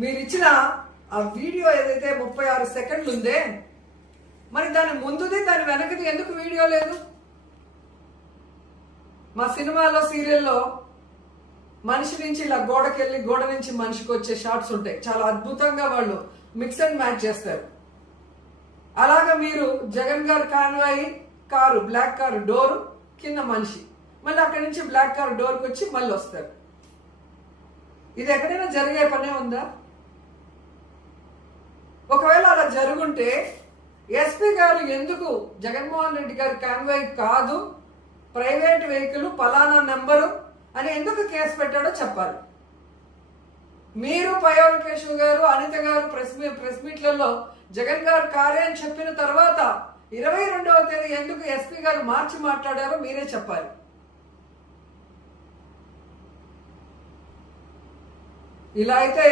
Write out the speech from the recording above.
మీరు ఇచ్చిన ఆ వీడియో ఏదైతే ముప్పై ఆరు సెకండ్లు ఉందే మరి దాని ముందుది దాని వెనకది ఎందుకు వీడియో లేదు? మా సినిమాలో సీరియల్లో మనిషి నుంచి ఇలా గోడకెళ్ళి గోడ నుంచి మనిషికి వచ్చే షార్ట్స్ ఉంటాయి. చాలా అద్భుతంగా వాళ్ళు మిక్స్ అండ్ మ్యాచ్ చేస్తారు. అలాగా మీరు జగన్ గారు convoy car black car door కింద మనిషి. మళ్ళీ అక్కడి నుంచి బ్లాక్ కారు డోర్కి వచ్చి మళ్ళీ వస్తారు ఇది ఎక్కడైనా జరిగే పనే ఉందా? జరుగుంటే ఎస్పీ గారు ఎందుకు జగన్మోహన్ రెడ్డి గారు కాన్వాయ్ కాదు ప్రైవేట్ వెహికల్ పలానా నెంబరు అని ఎందుకు కేసు పెట్టాడో చెప్పాలి. మీరు పయోల్ కేశవ్ గారు అనిత గారు ప్రెస్ ప్రెస్ మీట్లలో జగన్ గారు కారే అని చెప్పిన తర్వాత ఇరవై రెండవ తేదీ ఎందుకు ఎస్పీ గారు మార్చి మాట్లాడారో మీరే చెప్పాలి. ఇలా అయితే